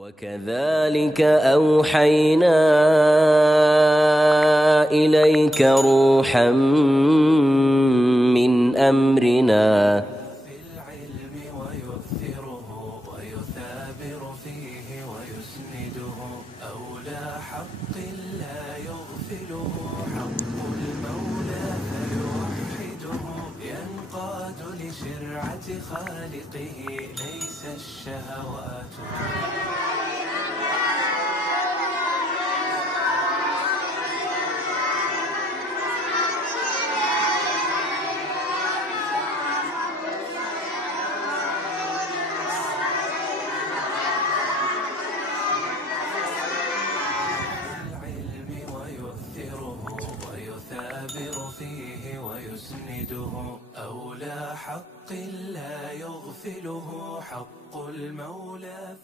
وكذلك أوحينا إليك روحا من أمرنا في العلم ويؤثره ويثابر فيه ويسنده أولى حق لا يغفله حق المولى فيوحده ينقاد لشرعة خالقه ليس الشهوات فيه ويسنده أولى حق لا يغفله حق المولى